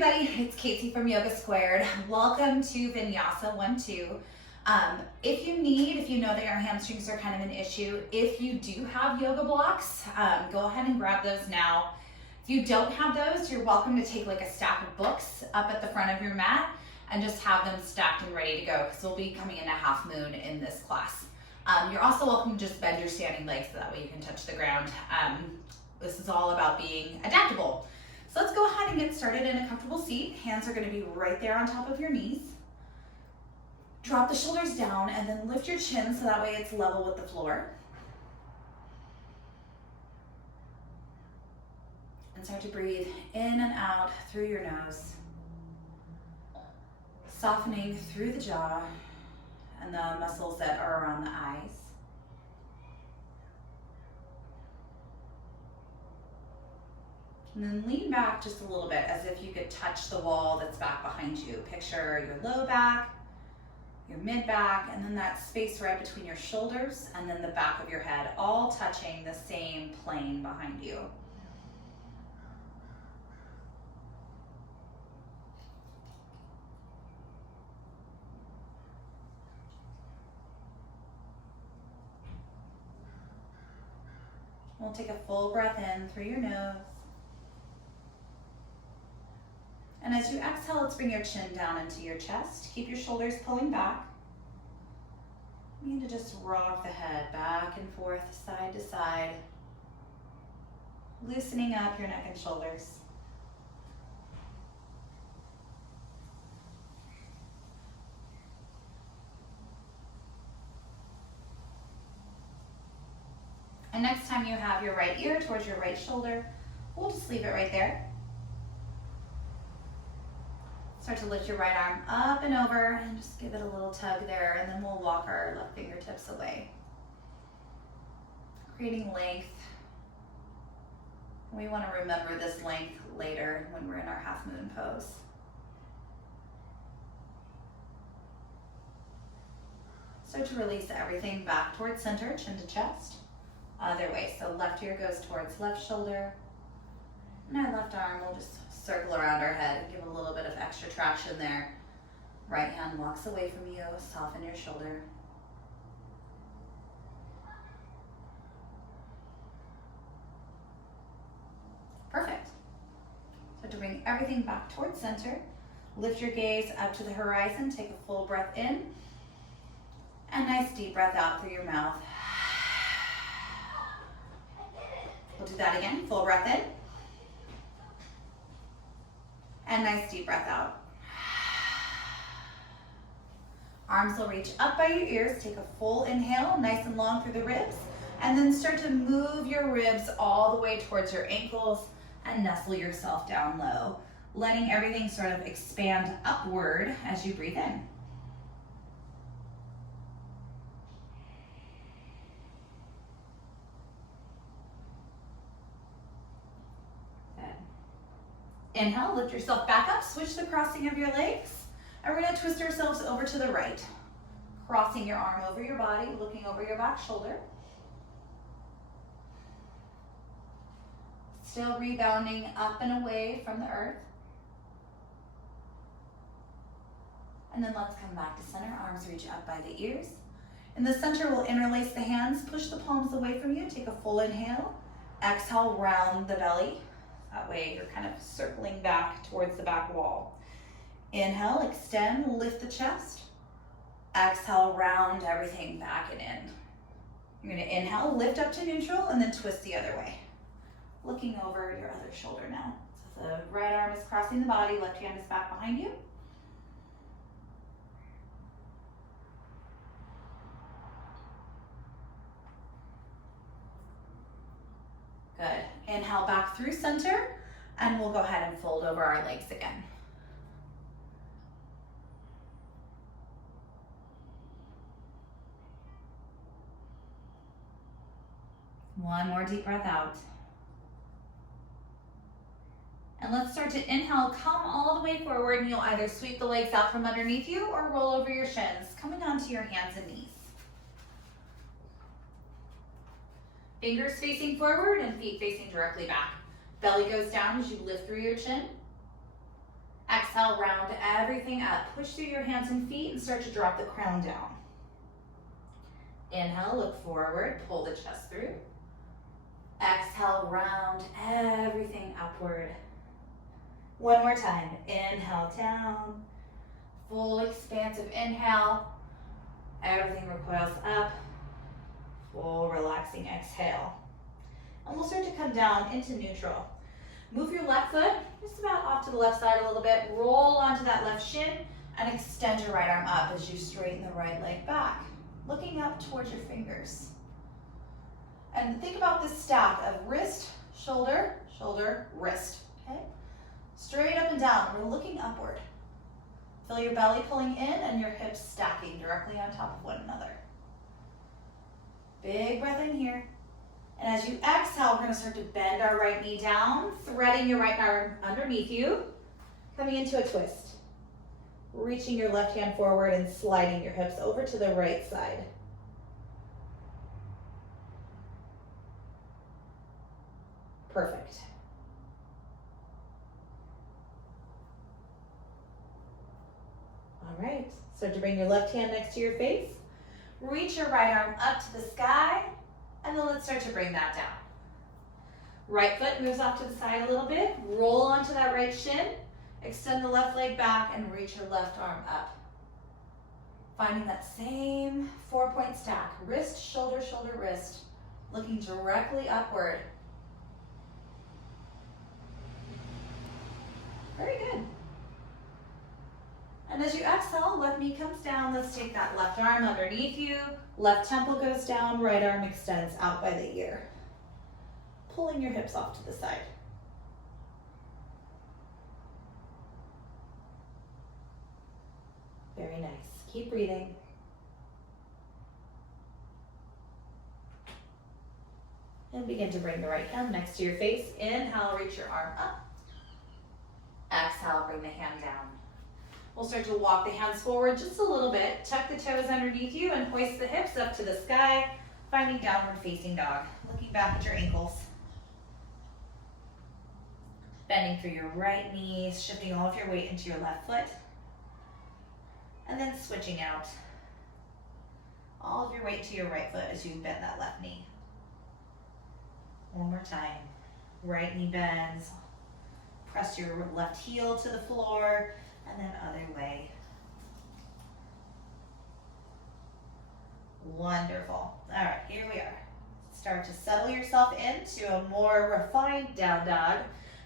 everybody, it's Casey from Yoga Squared. Welcome to Vinyasa 1-2. If you know that your hamstrings are kind of an issue, if you do have yoga blocks, go ahead and grab those now. If you don't have those, you're welcome to take like a stack of books up at the front of your mat and just have them stacked and ready to go because we'll be coming into half moon in this class. You're also welcome to just bend your standing legs so that way you can touch the ground. This is all about being adaptable. So let's go ahead and get started in a comfortable seat. Hands are going to be right there on top of your knees. Drop the shoulders down and then lift your chin so that way it's level with the floor. And start to breathe in and out through your nose. Softening through the jaw and the muscles that are around the eyes. And then lean back just a little bit as if you could touch the wall that's back behind you. Picture your low back, your mid back, and then that space right between your shoulders and then the back of your head, all touching the same plane behind you. We'll take a full breath in through your nose. And as you exhale, let's bring your chin down into your chest. Keep your shoulders pulling back. You need to just rock the head back and forth, side to side, loosening up your neck and shoulders. And next time you have your right ear towards your right shoulder, we'll just leave it right there. Start to lift your right arm up and over and just give it a little tug there, and then we'll walk our left fingertips away. Creating length. We want to remember this length later when we're in our half moon pose. Start to release everything back towards center, chin to chest. Other way, so left ear goes towards left shoulder, and our left arm will just circle around our head and give a little bit of extra traction there. Right hand walks away from you, soften your shoulder. Perfect. So to bring everything back towards center, lift your gaze up to the horizon, take a full breath in, and nice deep breath out through your mouth. We'll do that again, full breath in. And nice deep breath out. Arms will reach up by your ears. Take a full inhale, nice and long through the ribs. And then start to move your ribs all the way towards your ankles and nestle yourself down low. Letting everything sort of expand upward as you breathe in. Inhale, lift yourself back up, switch the crossing of your legs, and we're going to twist ourselves over to the right. Crossing your arm over your body, looking over your back shoulder. Still rebounding up and away from the earth. And then let's come back to center, arms reach up by the ears. In the center, we'll interlace the hands, push the palms away from you, take a full inhale. Exhale, round the belly. That way you're kind of circling back towards the back wall. Inhale, extend, lift the chest. Exhale, round everything back and in. You're going to inhale, lift up to neutral, and then twist the other way. Looking over your other shoulder now. So the right arm is crossing the body, left hand is back behind you. Good. Inhale back through center, and we'll go ahead and fold over our legs again. One more deep breath out. And let's start to inhale, come all the way forward, and you'll either sweep the legs out from underneath you or roll over your shins, coming onto your hands and knees. Fingers facing forward and feet facing directly back. Belly goes down as you lift through your chin. exhale, round everything up. Push through your hands and feet and start to drop the crown down. Inhale, look forward, pull the chest through. Exhale, round everything upward. One more time. Inhale, down. Full expansive inhale. Everything recoils up. Full relaxing exhale. And we'll start to come down into neutral. Move your left foot just about off to the left side a little bit. Roll onto that left shin and extend your right arm up as you straighten the right leg back. Looking up towards your fingers. And think about this stack of wrist, shoulder, shoulder, wrist. Okay? Straight up and down. We're looking upward. Feel your belly pulling in and your hips stacking directly on top of one another. Big breath in here. And as you exhale, we're going to start to bend our right knee down, threading your right arm underneath you, coming into a twist. Reaching your left hand forward and sliding your hips over to the right side. Perfect. All right, start to bring your left hand next to your face. Reach your right arm up to the sky, and then let's start to bring that down. Right foot moves off to the side a little bit. Roll onto that right shin. Extend the left leg back and reach your left arm up. Finding that same 4-point stack. Wrist, shoulder, shoulder, wrist. Looking directly upward. Very good. And as you exhale, left knee comes down. Let's take that left arm underneath you. Left temple goes down. Right arm extends out by the ear. Pulling your hips off to the side. Very nice. Keep breathing. And begin to bring the right hand next to your face. Inhale, reach your arm up. Exhale, bring the hand down. We'll start to walk the hands forward just a little bit. Tuck the toes underneath you and hoist the hips up to the sky, finding downward facing dog. Looking back at your ankles. Bending through your right knees, shifting all of your weight into your left foot. And then switching out all of your weight to your right foot as you bend that left knee. One more time. Right knee bends. Press your left heel to the floor, and then other way. Wonderful. All right, here we are. Start to settle yourself into a more refined down dog.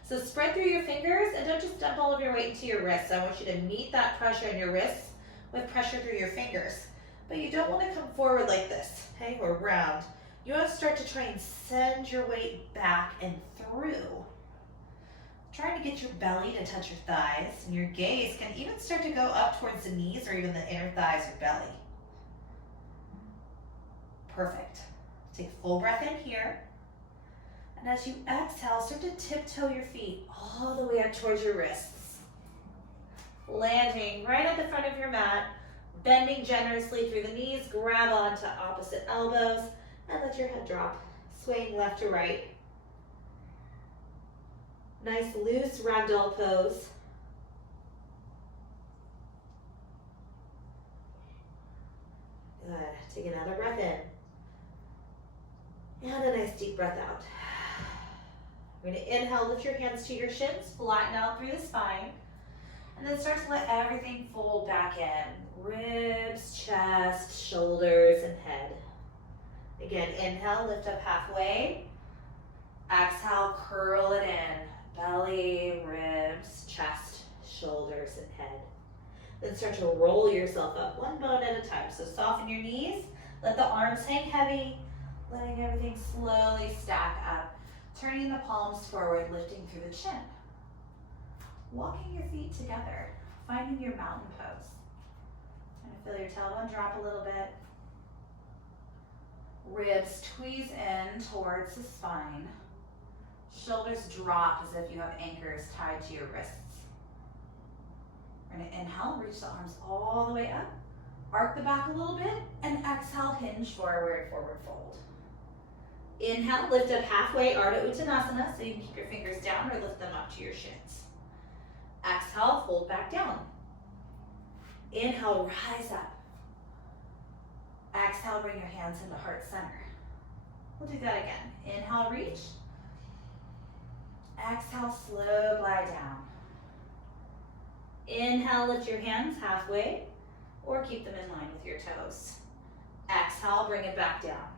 So spread through your fingers and don't just dump all of your weight into your wrists. I want you to meet that pressure in your wrists with pressure through your fingers. But you don't want to come forward like this, okay, or round. You want to start to try and send your weight back and through. Trying to get your belly to touch your thighs, and your gaze can even start to go up towards the knees or even the inner thighs or belly. Perfect. Take a full breath in here. And as you exhale, start to tiptoe your feet all the way up towards your wrists. Landing right at the front of your mat, bending generously through the knees, grab onto opposite elbows, and let your head drop, swaying left to right. Nice loose ragdoll pose. Good. Take another breath in. And a nice deep breath out. We're going to inhale, lift your hands to your shins, flatten out through the spine, and then start to let everything fold back in. Ribs, chest, shoulders, and head. Again, inhale, lift up halfway. Exhale, curl it in. Belly, ribs, chest, shoulders, and head. Then start to roll yourself up one bone at a time. So soften your knees, let the arms hang heavy, letting everything slowly stack up. Turning the palms forward, lifting through the chin. Walking your feet together, finding your mountain pose. And feel your tailbone drop a little bit. Ribs tweeze in towards the spine. Shoulders drop as if you have anchors tied to your wrists. We're going to inhale, reach the arms all the way up. Arc the back a little bit, and exhale, hinge forward, forward fold. Inhale, lift up halfway, Ardha Uttanasana, so you can keep your fingers down or lift them up to your shins. Exhale, fold back. back down. Inhale, rise up. Exhale, bring your hands into heart center. We'll do that again. Inhale, reach. Exhale, slow glide down. Inhale, lift your hands halfway or keep them in line with your toes. Exhale, bring it back down.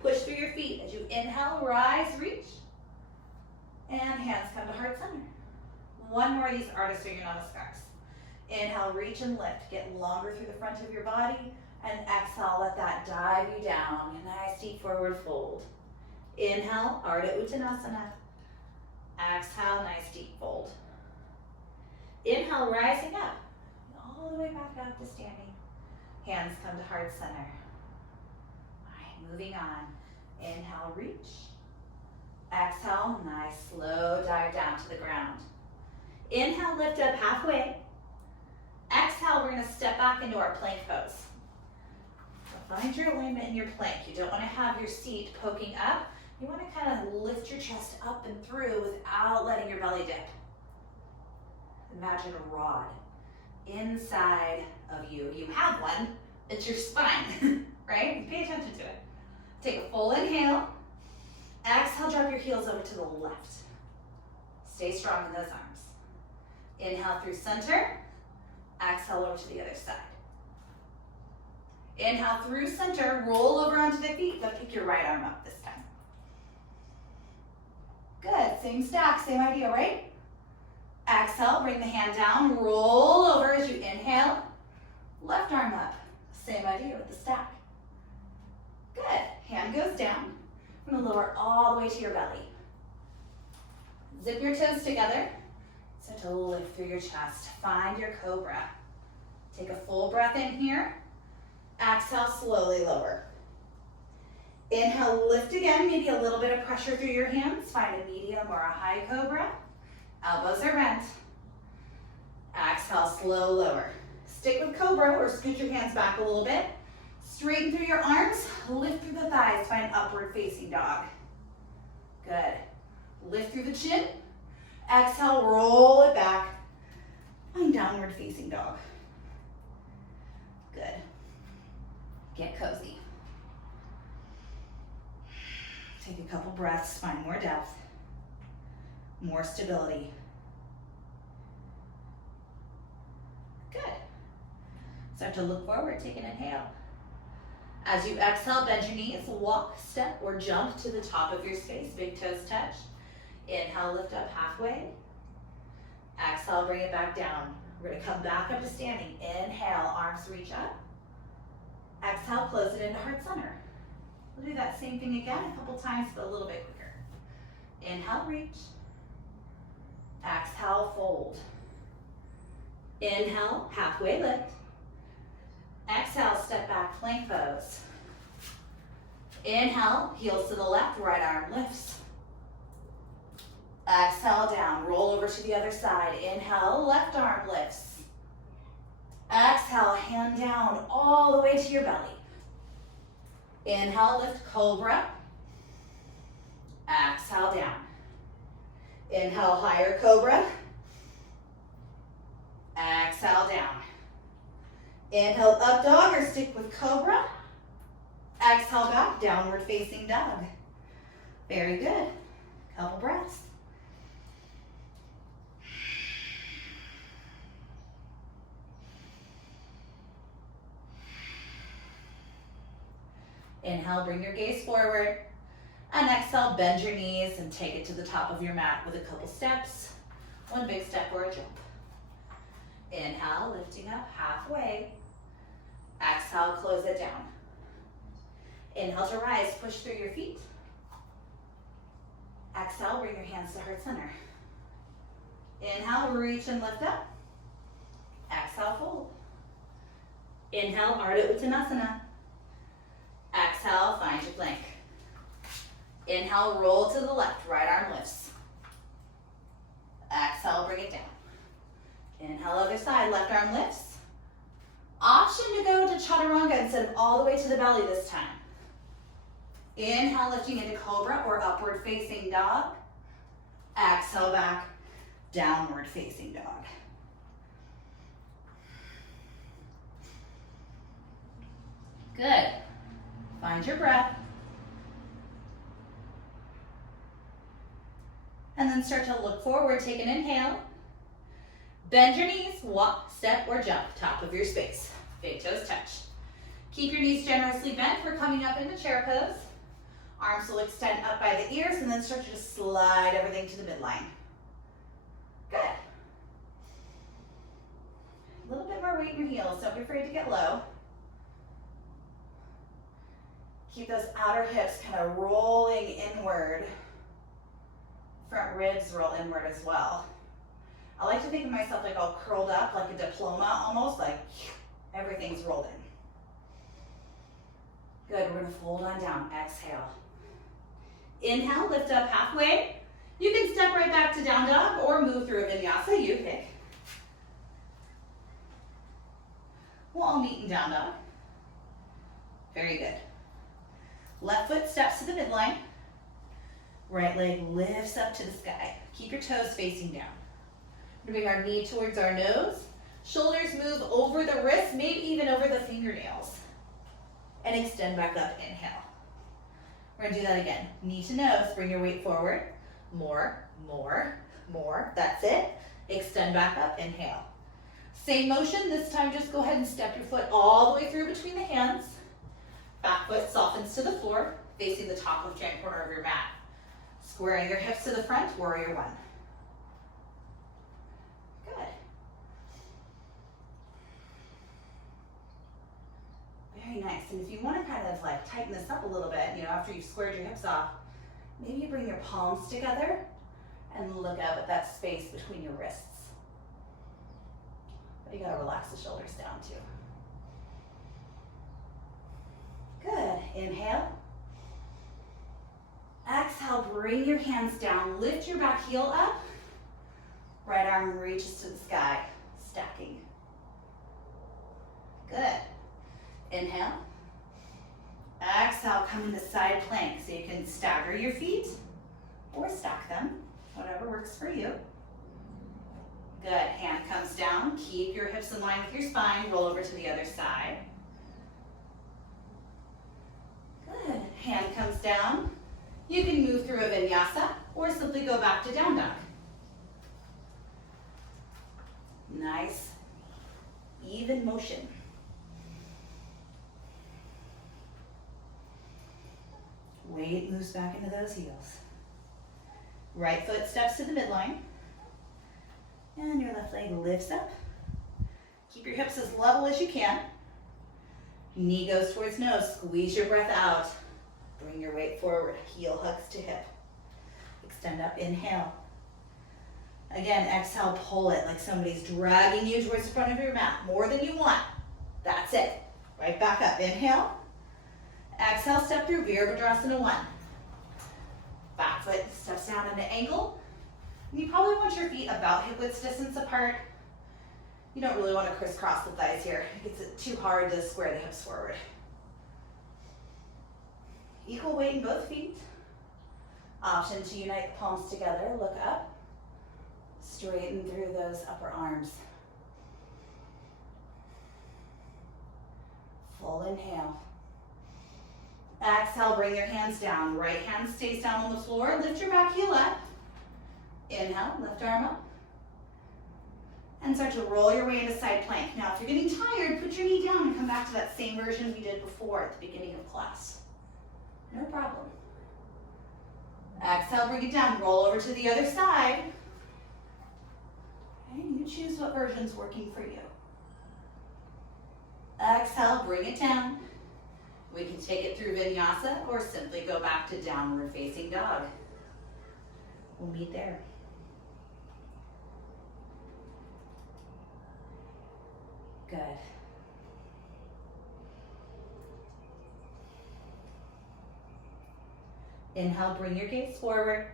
Push through your feet as you inhale, rise, reach. And hands come to heart center. One more of these artists or you're not a scarf. Inhale, reach and lift. Get longer through the front of your body. And exhale, let that dive you down. Nice deep forward fold. Inhale, Ardha Uttanasana. Exhale, nice deep fold. Inhale, rising up. All the way back up to standing. Hands come to heart center. All right, moving on. Inhale, reach. Exhale, nice slow dive down to the ground. Inhale, lift up halfway. Exhale, we're gonna step back into our plank pose. So find your alignment in your plank. You don't wanna have your seat poking up. You wanna kind of lift your chest up and through without letting your belly dip. Imagine a rod inside of you. You have one, it's your spine, right? Pay attention to it. Take a full inhale. Exhale, drop your heels over to the left. Stay strong in those arms. Inhale through center. Exhale over to the other side. Inhale through center, roll over onto the feet, but pick your right arm up this time. Good, same stack, same idea, right? Exhale, bring the hand down, roll over as you inhale. Left arm up, same idea with the stack. Good, hand goes down. I'm gonna lower all the way to your belly. Zip your toes together. Start to lift through your chest. Find your cobra. Take a full breath in here. Exhale, slowly lower. Inhale, lift again, maybe a little bit of pressure through your hands. Find a medium or a high cobra. Elbows are bent. Exhale, slow lower. Stick with cobra or scoot your hands back a little bit. Straighten through your arms, lift through the thighs, find upward facing dog. Good. Lift through the chin. Exhale, roll it back. Find downward facing dog. Good. Get cozy. Take a couple breaths, find more depth, more stability. Good. Start to look forward, take an inhale. As you exhale, bend your knees, walk, step, or jump to the top of your space. Big toes touch. Inhale, lift up halfway. Exhale, bring it back down. We're gonna come back up to standing. Inhale, arms reach up. Exhale, close it into heart center. We'll do that same thing again a couple times, but a little bit quicker. Inhale, reach. Exhale, fold. Inhale, halfway lift. Exhale, step back, plank pose. Inhale, heels to the left, right arm lifts. Exhale, down, roll over to the other side. Inhale, left arm lifts. Exhale, hand down all the way to your belly. Inhale, lift cobra. Exhale, down. Inhale, higher cobra. Exhale, down. Inhale, up dog or stick with cobra. Exhale, back, downward facing dog. Very good. Couple breaths. Inhale, bring your gaze forward. And exhale, bend your knees and take it to the top of your mat with a couple steps. One big step or a jump. Inhale, lifting up halfway. Exhale, close it down. Inhale to rise, push through your feet. Exhale, bring your hands to heart center. Inhale, reach and lift up. Exhale, fold. Inhale, Ardha Uttanasana. Exhale, find your plank. Inhale, roll to the left, right arm lifts. Exhale, bring it down. Inhale, other side, left arm lifts. Option to go to chaturanga instead of all the way to the belly this time. Inhale, lifting into cobra or upward facing dog. Exhale, back, downward facing dog. Good. Find your breath. And then start to look forward. Take an inhale. Bend your knees, walk, step, or jump, top of your space. Big toes touch. Keep your knees generously bent. We're coming up into chair pose. Arms will extend up by the ears and then start to just slide everything to the midline. Good. A little bit more weight in your heels. Don't be afraid to get low. Keep those outer hips kind of rolling inward. Front ribs roll inward as well. I like to think of myself like all curled up, like a diploma almost, like everything's rolled in. Good, we're gonna fold on down, exhale. Inhale, lift up halfway. You can step right back to down dog or move through a vinyasa, you pick. We'll all meet in down dog. Very good. Left foot steps to the midline. Right leg lifts up to the sky. Keep your toes facing down. We're gonna bring our knee towards our nose. Shoulders move over the wrists, maybe even over the fingernails. And extend back up, inhale. We're gonna do that again. Knee to nose, bring your weight forward. More, more, more. That's it. Extend back up, inhale. Same motion, this time just go ahead and step your foot all the way through between the hands. Back foot softens to the floor, facing the top left-hand corner of your mat. Squaring your hips to the front, warrior one. Good. Very nice. And if you want to kind of like tighten this up a little bit, you know, after you've squared your hips off, maybe you bring your palms together and look up at that space between your wrists. But you gotta relax the shoulders down too. Good. Inhale. Exhale, bring your hands down. Lift your back heel up. Right arm reaches to the sky, stacking. Good. Inhale. Exhale, come into side plank. So you can stagger your feet or stack them, whatever works for you. Good. Hand comes down. Keep your hips in line with your spine. Roll over to the other side. Good. Hand comes down. You can move through a vinyasa or simply go back to down dog. Nice, even motion. Weight moves back into those heels. Right foot steps to the midline. And your left leg lifts up. Keep your hips as level as you can. Knee goes towards nose. Squeeze your breath out. Bring your weight forward. Heel hugs to hip. Extend up. Inhale. Again, exhale, pull it like somebody's dragging you towards the front of your mat. More than you want. That's it. Right back up. Inhale. Exhale, step through Virabhadrasana 1. Back foot steps down at an angle. And you probably want your feet about hip width distance apart. You don't really want to crisscross the thighs here. It gets too hard to square the hips forward. Equal weight in both feet. Option to unite the palms together. Look up. Straighten through those upper arms. Full inhale. Exhale, bring your hands down. Right hand stays down on the floor. Lift your back heel up. Inhale, left arm up. And start to roll your way into side plank. Now, if you're getting tired, put your knee down and come back to that same version we did before at the beginning of class. No problem. Exhale, bring it down. Roll over to the other side. And you choose what version's working for you. Exhale, bring it down. We can take it through vinyasa or simply go back to downward facing dog. We'll meet there. Good. Inhale, bring your gaze forward.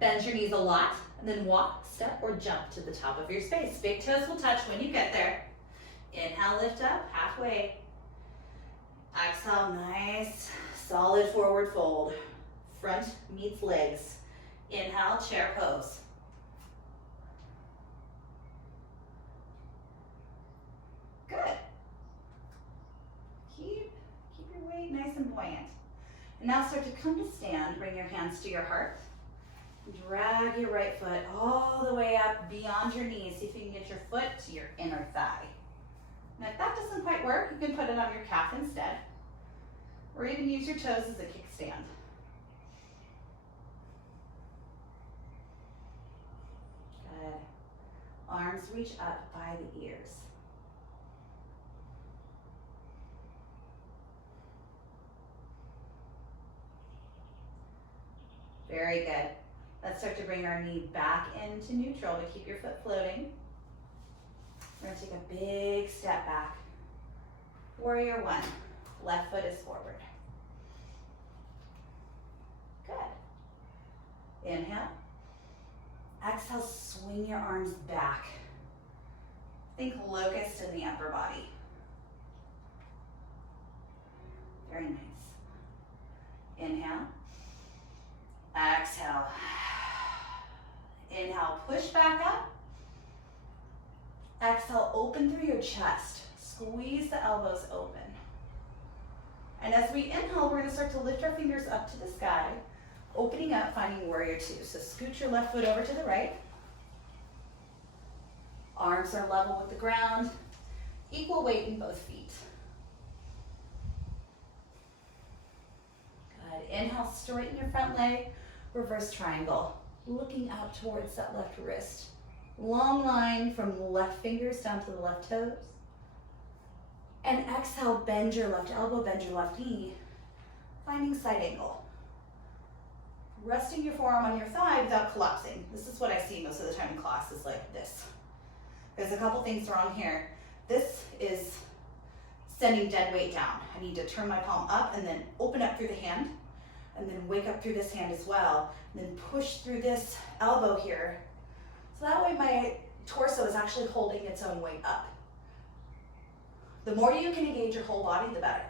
Bend your knees a lot, and then walk, step, or jump to the top of your space. Big toes will touch when you get there. Inhale, lift up, halfway. Exhale, nice, solid forward fold. Front meets legs. Inhale, chair pose. Good. Keep And now start to come to stand. Bring your hands to your heart. Drag your right foot all the way up beyond your knees. See if you can get your foot to your inner thigh. And if that doesn't quite work, you can put it on your calf instead. Or even use your toes as a kickstand. Good. Arms reach up by the ears. Very good. Let's start to bring our knee back into neutral, but keep your foot floating. We're gonna take a big step back. Warrior one. Left foot is forward. Good. Inhale. Exhale, swing your arms back. Think locust in the upper body. Very nice. Inhale. Exhale. Inhale, push back up. Exhale, open through your chest. Squeeze the elbows open. And as we inhale, we're gonna start to lift our fingers up to the sky, opening up, finding warrior two. So scoot your left foot over to the right. Arms are level with the ground. Equal weight in both feet. Good. Inhale, straighten your front leg. Reverse triangle, looking out towards that left wrist. Long line from the left fingers down to the left toes. And exhale, bend your left elbow, bend your left knee, finding side angle. Resting your forearm on your thigh without collapsing. This is what I see most of the time in class, is like this. There's a couple things wrong here. This is sending dead weight down. I need to turn my palm up and then open up through the hand. And then wake up through this hand as well. And then push through this elbow here. So that way my torso is actually holding its own weight up. The more you can engage your whole body, the better.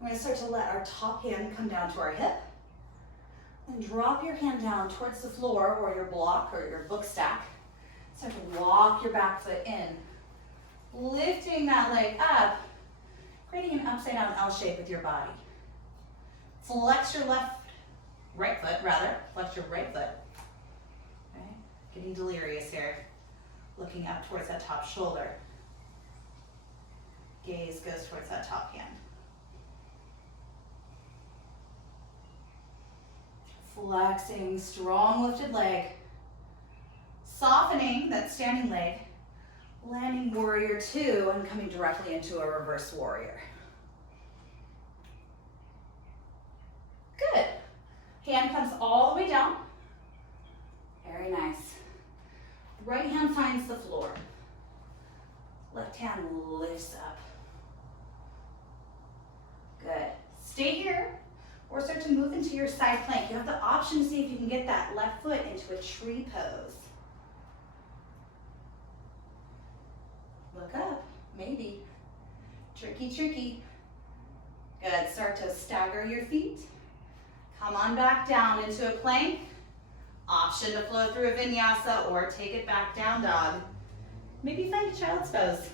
We're gonna start to let our top hand come down to our hip. And drop your hand down towards the floor or your block or your book stack. Start to walk your back foot in. Lifting that leg up, creating an upside down L shape with your body. Flex your right foot, flex your right foot. Okay. Getting delirious here. Looking up towards that top shoulder. Gaze goes towards that top hand. Flexing, strong lifted leg. Softening that standing leg. Landing warrior two and coming directly into a reverse warrior. Good. Hand comes all the way down. Very nice. Right hand finds the floor. Left hand lifts up. Good. Stay here or start to move into your side plank. You have the option to see if you can get that left foot into a tree pose. Look up, maybe. Tricky, tricky. Good. Start to stagger your feet. Come on back down into a plank. Option to flow through a vinyasa or take it back down dog. Maybe find a child's pose.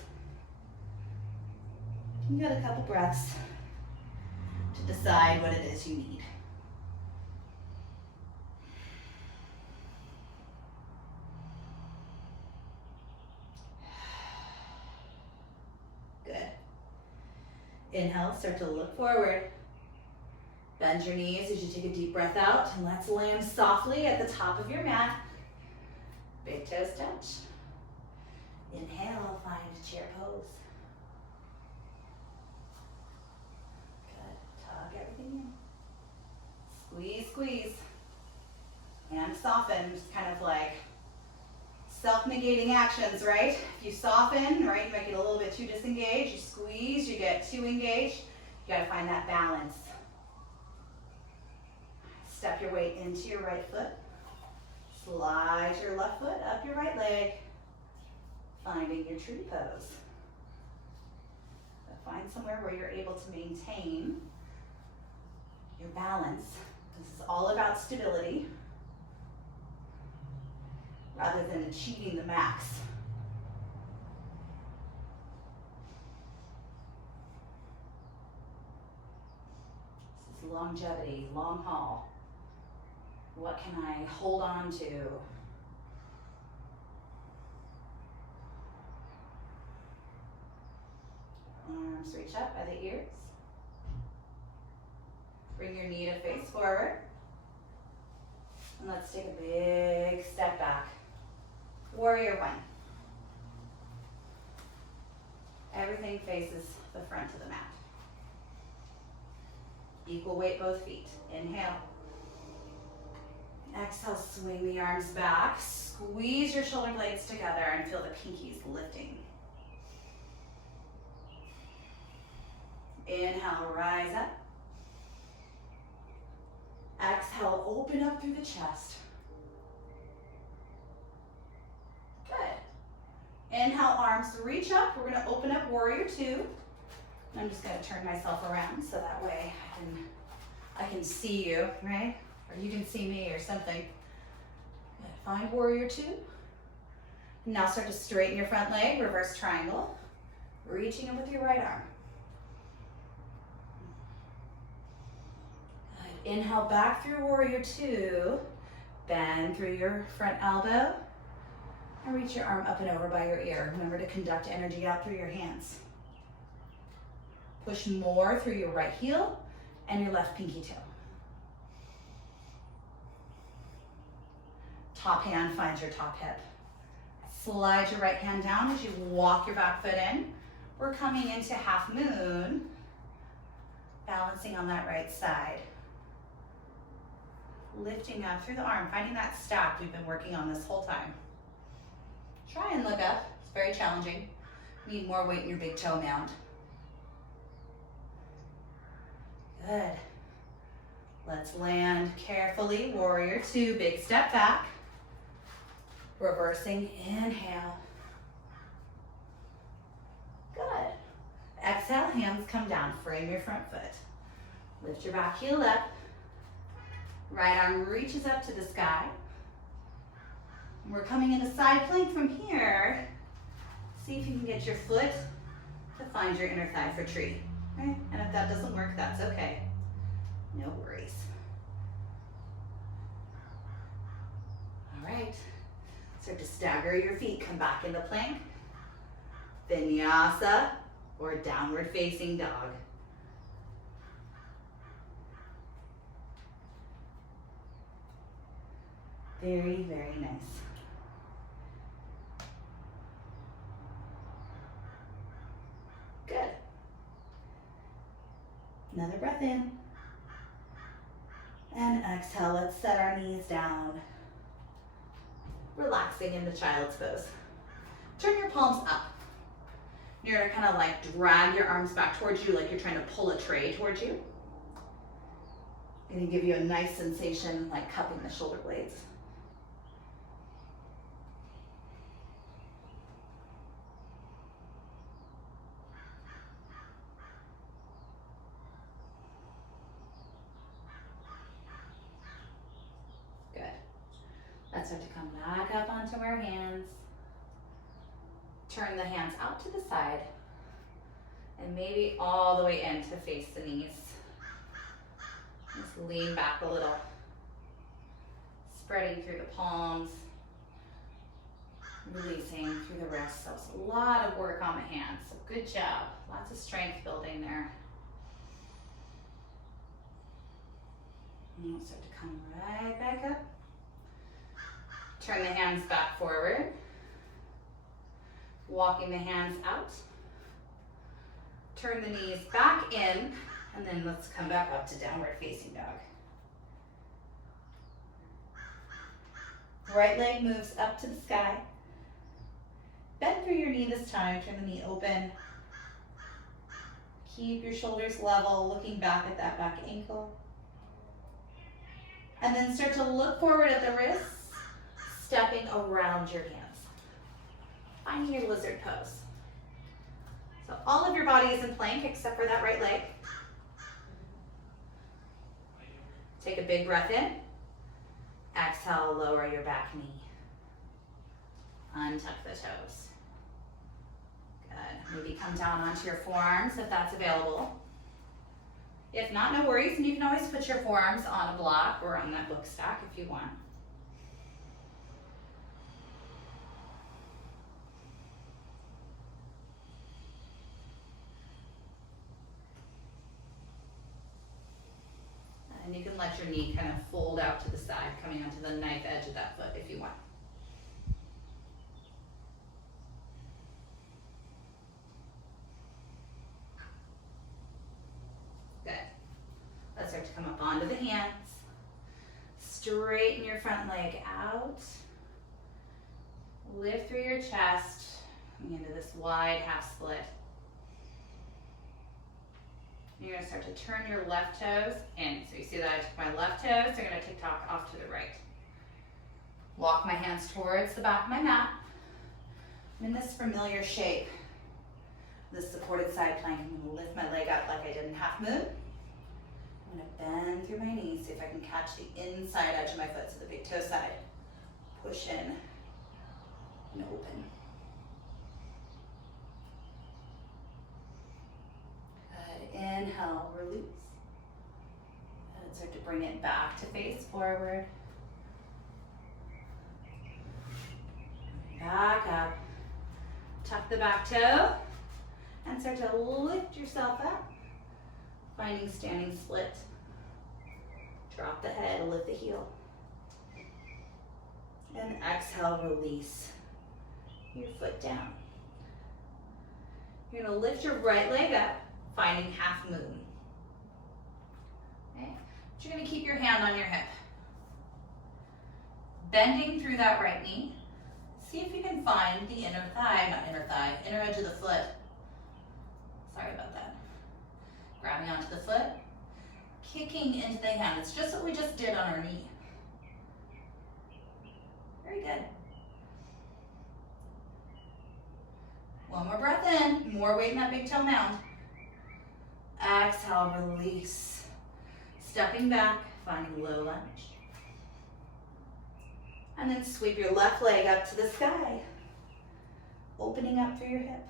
You got a couple breaths to decide what it is you need. Good. Inhale, start to look forward. Bend your knees as you take a deep breath out, and let's land softly at the top of your mat. Big toes touch. Inhale, find chair pose. Good. Tug everything in. Squeeze, squeeze. And soften, just kind of like self-negating actions, right? If you soften, right, you might get a little bit too disengaged. You squeeze, you get too engaged. You gotta find that balance. Step your weight into your right foot. Slide your left foot up your right leg. Finding your tree pose. So find somewhere where you're able to maintain your balance. This is all about stability rather than achieving the max. longevity, long haul. What can I hold on to? Arms reach up by the ears. Bring your knee to face forward. And let's take a big step back. Warrior one. Everything faces the front of the mat. Equal weight both feet. Inhale. Exhale, swing the arms back. Squeeze your shoulder blades together and feel the pinkies lifting. Inhale, rise up. Exhale, open up through the chest. Good. Inhale, arms reach up. We're going to open up warrior two. I'm just going to turn myself around so that way I can see you, right? Or you can see me or something. Good. Find warrior two. Now start to straighten your front leg, reverse triangle. Reaching in with your right arm. Good. Inhale back through warrior two. Bend through your front elbow. And reach your arm up and over by your ear. Remember to conduct energy out through your hands. Push more through your right heel and your left pinky toe. Top hand finds your top hip. Slide your right hand down as you walk your back foot in. We're coming into half moon, balancing on that right side. Lifting up through the arm, finding that stack we've been working on this whole time. Try and look up, it's very challenging. Need more weight in your big toe mound. Good. Let's land carefully. Warrior two, big step back. Reversing, inhale. Good. Exhale, hands come down. Frame your front foot. Lift your back heel up. Right arm reaches up to the sky. And we're coming into side plank from here. See if you can get your foot to find your inner thigh for tree. Right? And if that doesn't work, that's okay. No worries. All right. Start to stagger your feet. Come back into plank. Vinyasa or downward facing dog. Very, very nice. Good. Another breath in. And exhale, let's set our knees down. Relaxing into child's pose. Turn your palms up. You're gonna kind of like drag your arms back towards you like you're trying to pull a tray towards you. Gonna give you a nice sensation like cupping the shoulder blades. Let's start to come back up onto our hands. Turn the hands out to the side. And maybe all the way in to face the knees. Just lean back a little. Spreading through the palms. Releasing through the wrists. That was a lot of work on the hands. So good job. Lots of strength building there. And we'll start to come right back up. Turn the hands back forward. Walking the hands out. Turn the knees back in, and then let's come back up to downward facing dog. Right leg moves up to the sky. Bend through your knee this time, turn the knee open. Keep your shoulders level, looking back at that back ankle. And then start to look forward at the wrists. Stepping around your hands. Finding your lizard pose. So all of your body is in plank except for that right leg. Take a big breath in. Exhale, lower your back knee. Untuck the toes. Good. Maybe come down onto your forearms if that's available. If not, no worries, and you can always put your forearms on a block or on that book stack if you want. And you can let your knee kind of fold out to the side, coming onto the knife edge of that foot if you want. Good. Let's start to come up onto the hands. Straighten your front leg out. Lift through your chest, coming into this wide half split. You're gonna start to turn your left toes in. So you see that I took my left toes, they're gonna tick-tock off to the right. Walk my hands towards the back of my mat. I'm in this familiar shape, this supported side plank. I'm gonna lift my leg up like I did in half moon. I'm gonna bend through my knees, see if I can catch the inside edge of my foot, so the big toe side. Push in and open. Inhale, release. And start to bring it back to face forward. Back up. Tuck the back toe and start to lift yourself up. Finding standing split. Drop the head, lift the heel. And exhale, release your foot down. You're gonna lift your right leg up, finding half moon. Okay? But you're gonna keep your hand on your hip. Bending through that right knee. See if you can find the inner edge of the foot. Sorry about that. Grabbing onto the foot, kicking into the hand. It's just what we just did on our knee. Very good. One more breath in, more weight in that big toe mound. Exhale, release. Stepping back, finding low lunge. And then sweep your left leg up to the sky, opening up through your hip.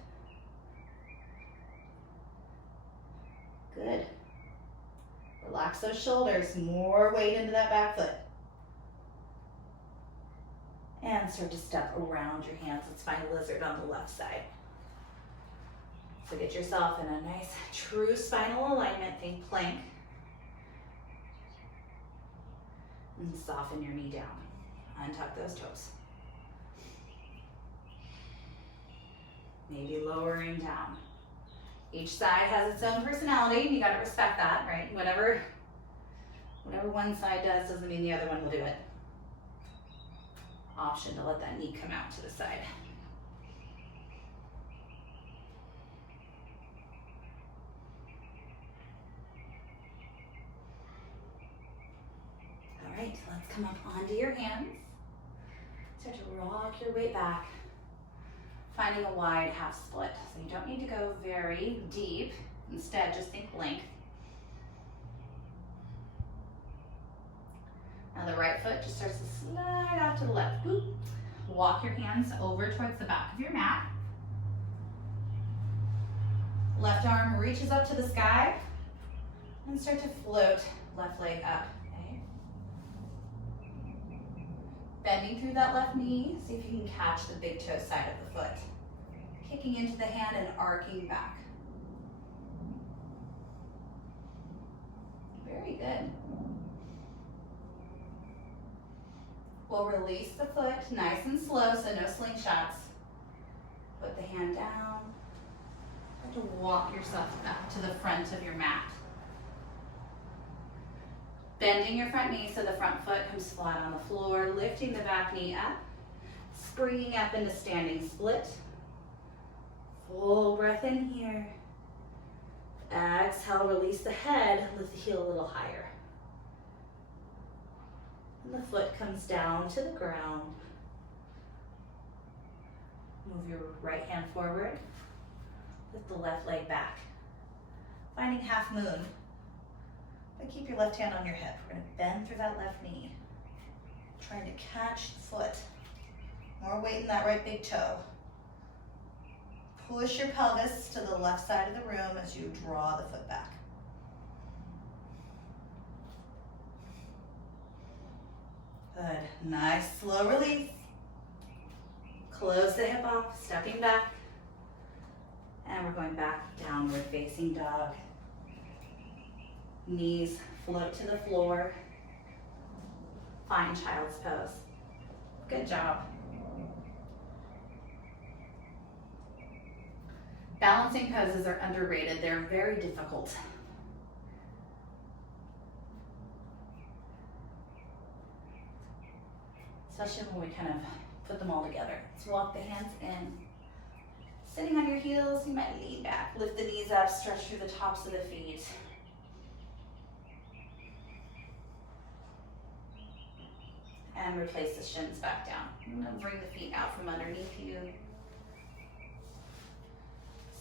Good. Relax those shoulders, more weight into that back foot. And start to step around your hands. Let's find a lizard on the left side. So get yourself in a nice true spinal alignment, think plank. And soften your knee down. Untuck those toes. Maybe lowering down. Each side has its own personality, and you gotta respect that, right? Whatever one side does doesn't mean the other one will do it. Option to let that knee come out to the side. All right, let's come up onto your hands. Start to rock your weight back, finding a wide half split. So you don't need to go very deep. Instead, just think length. Now the right foot just starts to slide out to the left. Boop. Walk your hands over towards the back of your mat. Left arm reaches up to the sky and start to float left leg up. Okay? Bending through that left knee, see if you can catch the big toe side of the foot. Kicking into the hand and arcing back. Very good. We'll release the foot nice and slow, so no slingshots. Put the hand down. Start to walk yourself back to the front of your mat. Bending your front knee so the front foot comes flat on the floor, lifting the back knee up, springing up into standing split. Full breath in here. Exhale, release the head, lift the heel a little higher. And the foot comes down to the ground. Move your right hand forward. Lift the left leg back. Finding half moon. But keep your left hand on your hip. We're going to bend through that left knee. Trying to catch the foot. More weight in that right big toe. Push your pelvis to the left side of the room as you draw the foot back. Good. Nice slow release. Close the hip off, stepping back. And we're going back downward facing dog. Knees float to the floor. Find child's pose. Good job. Balancing poses are underrated. They're very difficult. Especially when we kind of put them all together. Let's walk the hands in. Sitting on your heels, you might lean back, lift the knees up, stretch through the tops of the feet. And replace the shins back down. I'm gonna bring the feet out from underneath you.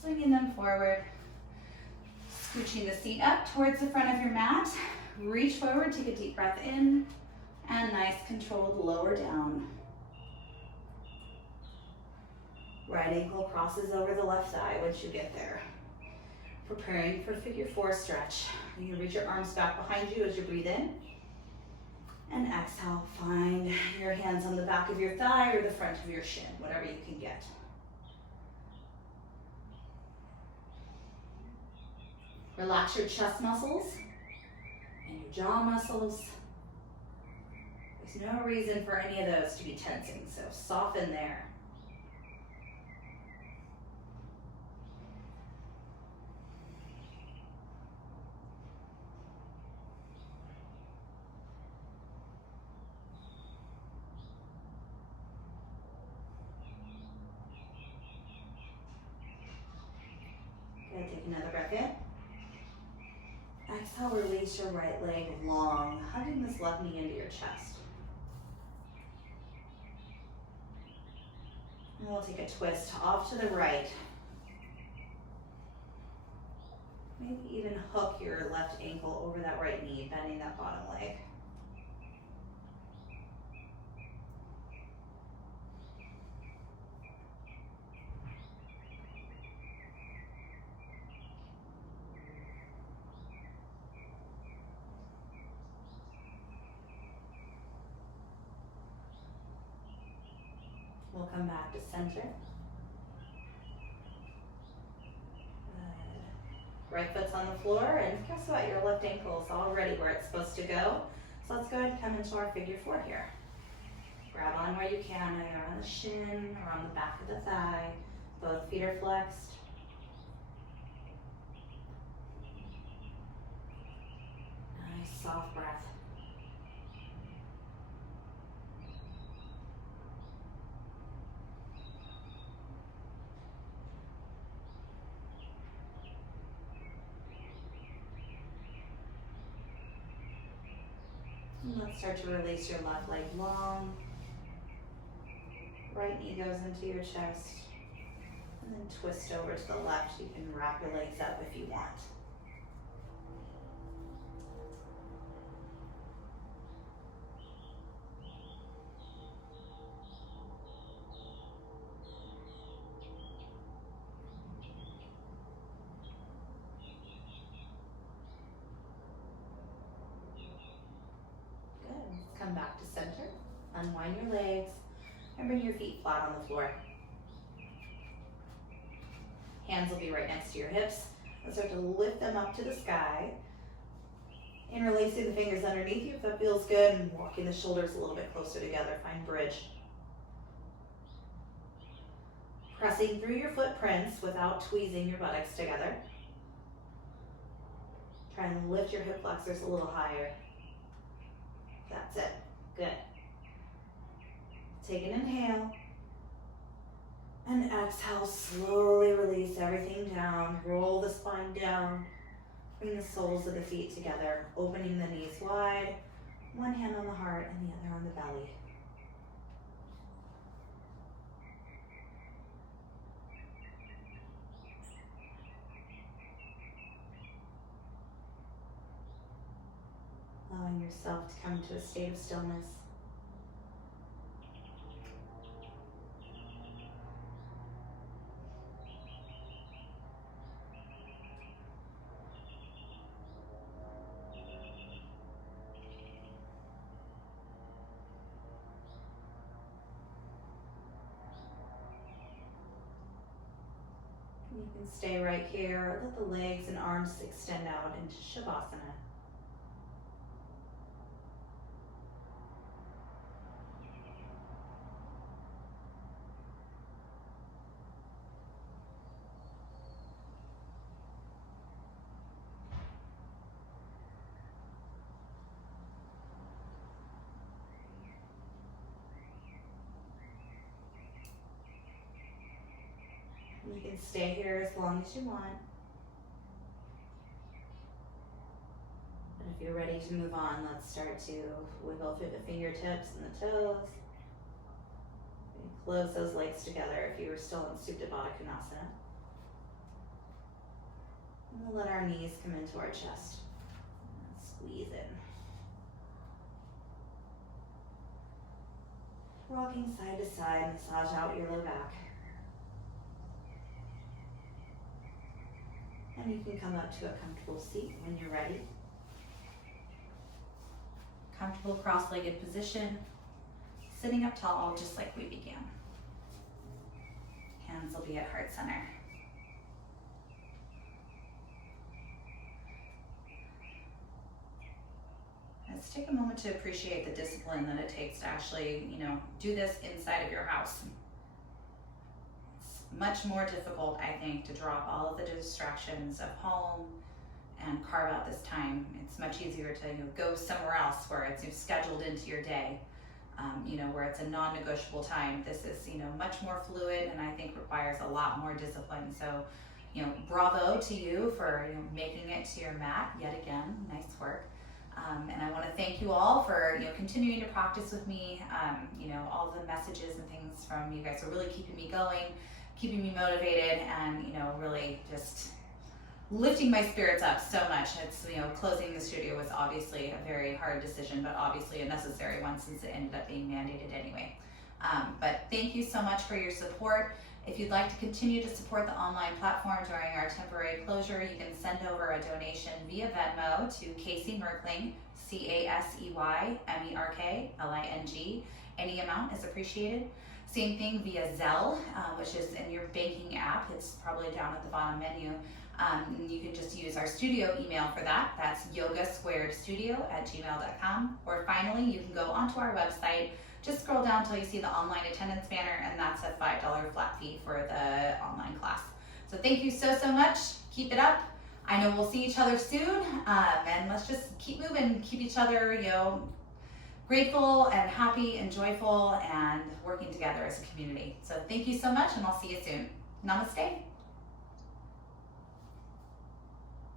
Swinging them forward. Scooching the seat up towards the front of your mat. Reach forward, take a deep breath in. And nice controlled lower down. Right ankle crosses over the left thigh once you get there. Preparing for figure four stretch. You reach your arms back behind you as you breathe in. And exhale, find your hands on the back of your thigh or the front of your shin, whatever you can get. Relax your chest muscles and your jaw muscles. There's no reason for any of those to be tensing, so soften there. Good, take another breath in. Exhale, release your right leg long, hugging this left knee into your chest. And we'll take a twist off to the right. Maybe even hook your left ankle over that right knee, bending that bottom leg. We'll come back to center. Right foot's on the floor, and guess what? Your left ankle is already where it's supposed to go. So let's go ahead and come into our figure four here. Grab on where you can, either on the shin or on the back of the thigh. Both feet are flexed. Nice soft breath. And let's start to release your left leg long. Right knee goes into your chest. And then twist over to the left. You can wrap your legs up if you want. Come back to center, unwind your legs, and bring your feet flat on the floor. Hands will be right next to your hips. And start to lift them up to the sky. Interlacing the fingers underneath you if that feels good, and walking the shoulders a little bit closer together. Find bridge. Pressing through your footprints without tweezing your buttocks together. Try and lift your hip flexors a little higher. That's it. Good. Take an inhale. And exhale, slowly release everything down. Roll the spine down. Bring the soles of the feet together, opening the knees wide. One hand on the heart and the other on the belly. Allowing yourself to come to a state of stillness. You can stay right here. Let the legs and arms extend out into Shavasana. You can stay here as long as you want. But if you're ready to move on, let's start to wiggle through the fingertips and the toes. And close those legs together if you were still in Supta Baddha Konasana. And we'll let our knees come into our chest. And squeeze in. Rocking side to side, massage out your low back. And you can come up to a comfortable seat when you're ready. Comfortable cross-legged position, sitting up tall just like we began. Hands will be at heart center. Let's take a moment to appreciate the discipline that it takes to actually, do this inside of your house. Much more difficult, I think, to drop all of the distractions of home and carve out this time. It's much easier to go somewhere else where it's scheduled into your day, where it's a non-negotiable time. This is much more fluid, and I think requires a lot more discipline. So, bravo to you for making it to your mat yet again. Nice work. And I want to thank you all for continuing to practice with me. All the messages and things from you guys are really keeping me going, keeping me motivated, and really just lifting my spirits up so much. It's closing the studio was obviously a very hard decision, but obviously a necessary one since it ended up being mandated anyway. But thank you so much for your support. If you'd like to continue to support the online platform during our temporary closure, you can send over a donation via Venmo to Casey Merkling, CASEYMERKLING. Any amount is appreciated. Same thing via Zelle, which is in your banking app. It's probably down at the bottom menu. You can just use our studio email for that. That's yogasquaredstudio@gmail.com. Or finally, you can go onto our website. Just scroll down until you see the online attendance banner, and that's a $5 flat fee for the online class. So thank you so much. Keep it up. I know we'll see each other soon, and let's just keep moving, keep each other, grateful and happy and joyful and working together as a community. So thank you so much, and I'll see you soon. Namaste.